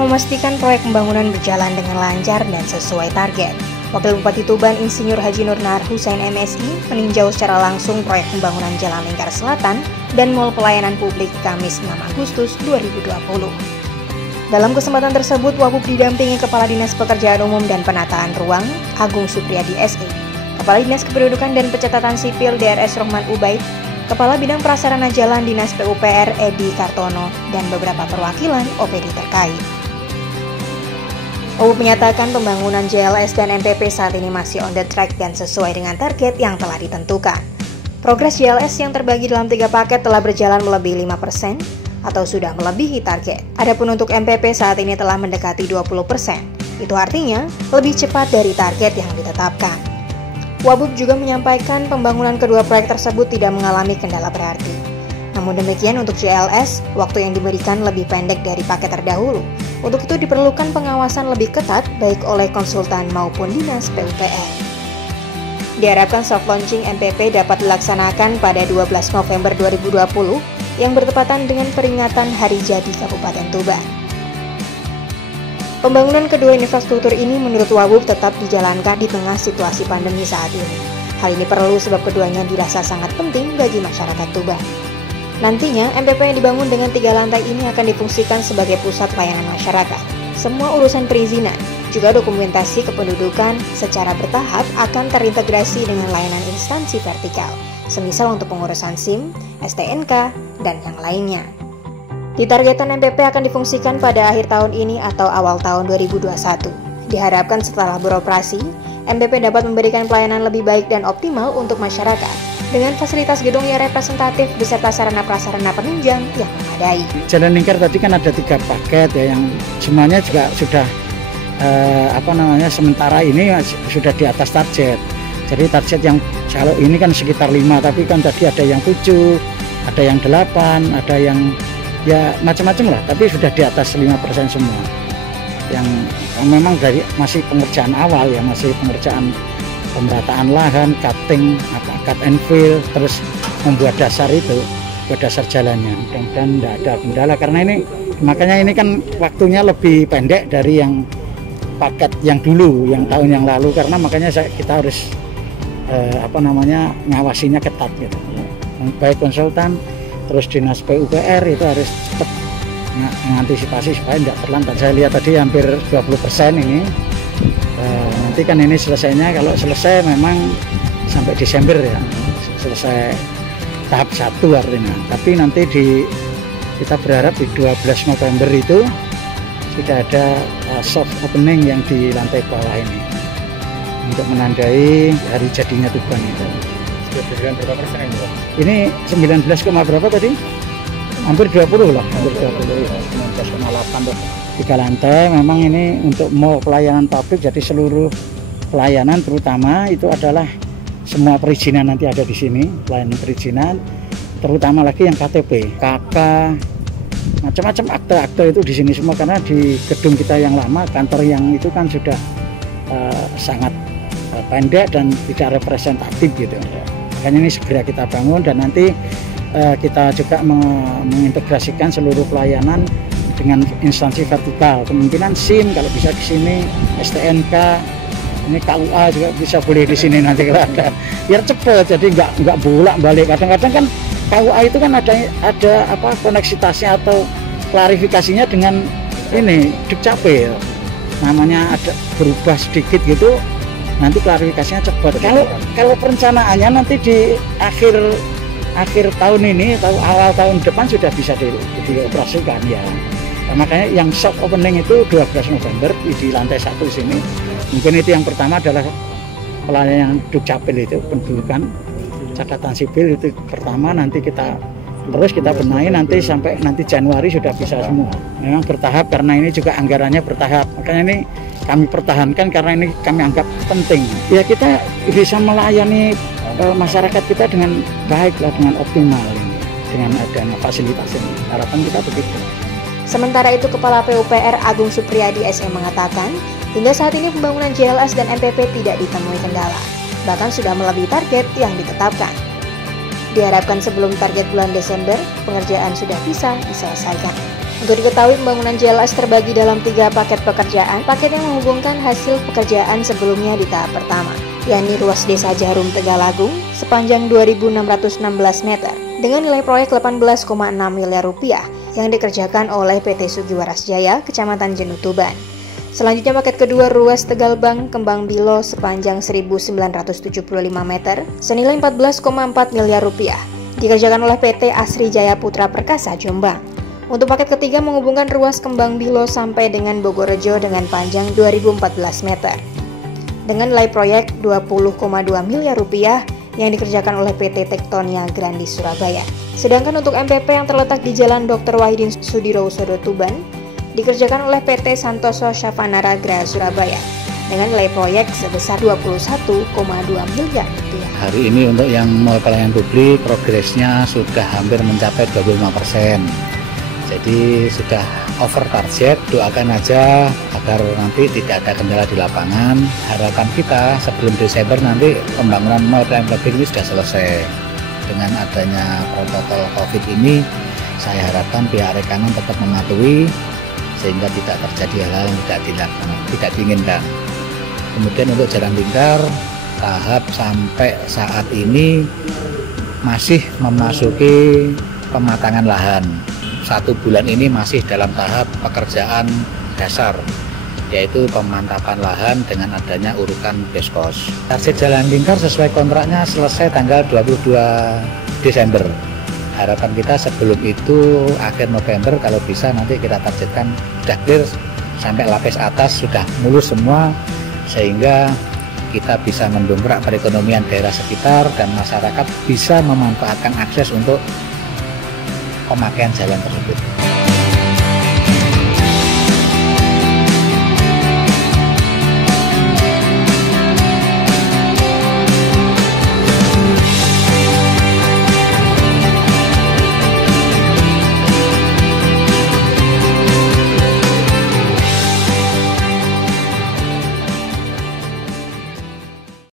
memastikan proyek pembangunan berjalan dengan lancar dan sesuai target. Wakil Bupati Tuban Insinyur Haji Nurnar Husain MSI meninjau secara langsung proyek pembangunan Jalan Lingkar Selatan dan Mall Pelayanan Publik Kamis 6 Agustus 2020. Dalam kesempatan tersebut, Wabub didampingi Kepala Dinas Pekerjaan Umum dan Penataan Ruang Agung Supriyadi SE, Kepala Dinas Kependudukan dan Pencatatan Sipil DRS Rohman Ubaid, Kepala Bidang Prasarana Jalan Dinas PUPR Edi Kartono, dan beberapa perwakilan OPD terkait. Wabub menyatakan pembangunan JLS dan MPP saat ini masih on the track dan sesuai dengan target yang telah ditentukan. Progres JLS yang terbagi dalam 3 paket telah berjalan melebihi 5% atau sudah melebihi target. Adapun untuk MPP saat ini telah mendekati 20%. Itu artinya lebih cepat dari target yang ditetapkan. Wabub juga menyampaikan pembangunan kedua proyek tersebut tidak mengalami kendala berarti. Namun demikian untuk JLS, waktu yang diberikan lebih pendek dari paket terdahulu. Untuk itu diperlukan pengawasan lebih ketat baik oleh konsultan maupun dinas PUPR. Diharapkan soft launching MPP dapat dilaksanakan pada 12 November 2020 yang bertepatan dengan peringatan Hari Jadi Kabupaten Tuban. Pembangunan kedua infrastruktur ini menurut Wabub tetap dijalankan di tengah situasi pandemi saat ini. Hal ini perlu sebab keduanya dirasa sangat penting bagi masyarakat Tuban. Nantinya, MPP yang dibangun dengan 3 lantai ini akan difungsikan sebagai pusat pelayanan masyarakat. Semua urusan perizinan, juga dokumentasi kependudukan secara bertahap akan terintegrasi dengan layanan instansi vertikal, semisal untuk pengurusan SIM, STNK, dan yang lainnya. Ditargetkan MPP akan difungsikan pada akhir tahun ini atau awal tahun 2021. Diharapkan setelah beroperasi, MPP dapat memberikan pelayanan lebih baik dan optimal untuk masyarakat, dengan fasilitas gedung yang representatif beserta sarana-prasarana penunjang yang memadai. Jalan Lingkar tadi kan ada 3 paket ya, yang semuanya juga sudah sementara ini sudah di atas target. Jadi target yang kalau ini kan sekitar 5, tapi kan tadi ada yang 7, ada yang 8, ada yang ya macam-macam lah, tapi sudah di atas 5% semua. Yang memang dari masih pengerjaan awal ya, masih pengerjaan pemerataan lahan, cutting, cut and fill, terus membuat dasar itu, buat dasar jalannya. Mudah-mudahan tidak ada kendala karena ini, makanya ini kan waktunya lebih pendek dari yang paket yang dulu, yang tahun yang lalu, karena makanya kita harus ngawasinya ketat gitu. Baik konsultan, terus dinas PUPR itu harus cepat mengantisipasi supaya tidak terlambat. Saya lihat tadi hampir 20% ini. Nanti kan ini selesainya, kalau selesai memang sampai Desember ya, selesai tahap 1 artinya. Tapi nanti kita berharap di 12 November itu sudah ada soft opening yang di lantai bawah ini untuk menandai hari jadinya Tuban itu. Sudah berapa persen ini, Pak? Ini 19, berapa tadi? Hampir 20 lah, hampir 20, 19,8 tuh. 3 lantai, memang ini untuk mall pelayanan publik, jadi seluruh pelayanan terutama itu adalah semua perizinan nanti ada di sini, pelayanan perizinan, terutama lagi yang KTP, KK, macam-macam akte-akte itu di sini semua, karena di gedung kita yang lama, kantor yang itu kan sudah sangat pendek dan tidak representatif gitu. Makanya ini segera kita bangun dan nanti kita juga mengintegrasikan seluruh pelayanan dengan instansi vertikal. Kemungkinan SIM kalau bisa di sini, STNK, ini KUA juga bisa boleh di sini nanti kalau ada. Biar cepat, jadi nggak bolak-balik. Kadang-kadang kan KUA itu kan ada koneksitasnya atau klarifikasinya dengan ini Dukcapil. Namanya ada berubah sedikit gitu. Nanti klarifikasinya cepat. Kalau perencanaannya nanti di akhir tahun ini atau awal tahun depan sudah bisa dioperasikan ya. Nah, makanya yang soft opening itu 12 November di lantai 1 sini. Mungkin itu yang pertama adalah pelayanan Dukcapil itu, pendudukan catatan sipil itu pertama, nanti kita benahi nanti sampai nanti Januari sudah bisa semua. Memang bertahap karena ini juga anggarannya bertahap. Makanya ini kami pertahankan karena ini kami anggap penting. Ya kita bisa melayani masyarakat kita dengan baik lah, dengan optimal ini, dengan adanya fasilitas ini. Harapan kita begitu. Sementara itu, Kepala PUPR Agung Supriyadi SE mengatakan, hingga saat ini pembangunan JLS dan MPP tidak ditemui kendala, bahkan sudah melebihi target yang ditetapkan. Diharapkan sebelum target bulan Desember, pengerjaan sudah bisa diselesaikan. Untuk diketahui, pembangunan JLS terbagi dalam 3 paket pekerjaan. Paket yang menghubungkan hasil pekerjaan sebelumnya di tahap pertama, yakni ruas Desa Jarum Tegalagung sepanjang 2.616 meter dengan nilai proyek 18,6 miliar rupiah yang dikerjakan oleh PT Sugiwaras Jaya, Kecamatan Jenuh, Tuban. Selanjutnya paket kedua ruas Tegalbang Kembang Bilo sepanjang 1.975 meter senilai 14,4 miliar rupiah dikerjakan oleh PT Asri Jaya Putra Perkasa, Jombang. Untuk paket ketiga menghubungkan ruas Kembang Bilo sampai dengan Bogorejo dengan panjang 2014 meter dengan nilai proyek 20,2 miliar rupiah yang dikerjakan oleh PT Tektonia Grandi Surabaya. Sedangkan untuk MPP yang terletak di Jalan Dr. Wahidin Sudirohusodo Tuban dikerjakan oleh PT Santoso Syavanara Gra Surabaya dengan nilai proyek sebesar 21,2 miliar rupiah. Hari ini untuk yang mall pelayanan publik progresnya sudah hampir mencapai 25%. Jadi sudah over target, doakan aja agar nanti tidak ada kendala di lapangan. Harapan kita sebelum Desember nanti pembangunan mall pelayanan publik ini sudah selesai. Dengan adanya protokol COVID ini, saya harapkan pihak rekanan tetap mematuhi sehingga tidak terjadi hal-hal yang tidak diinginkan. Kemudian untuk jalan lingkar, tahap sampai saat ini masih memasuki pematangan lahan. 1 bulan ini masih dalam tahap pekerjaan dasar, yaitu pemantapan lahan dengan adanya urukan beskos. Target jalan lingkar sesuai kontraknya selesai tanggal 22 Desember. Harapan kita sebelum itu akhir November kalau bisa nanti kita targetkan sudah clear sampai lapis atas sudah mulus semua, sehingga kita bisa mendongkrak perekonomian daerah sekitar dan masyarakat bisa memanfaatkan akses untuk pemakaian jalan tersebut.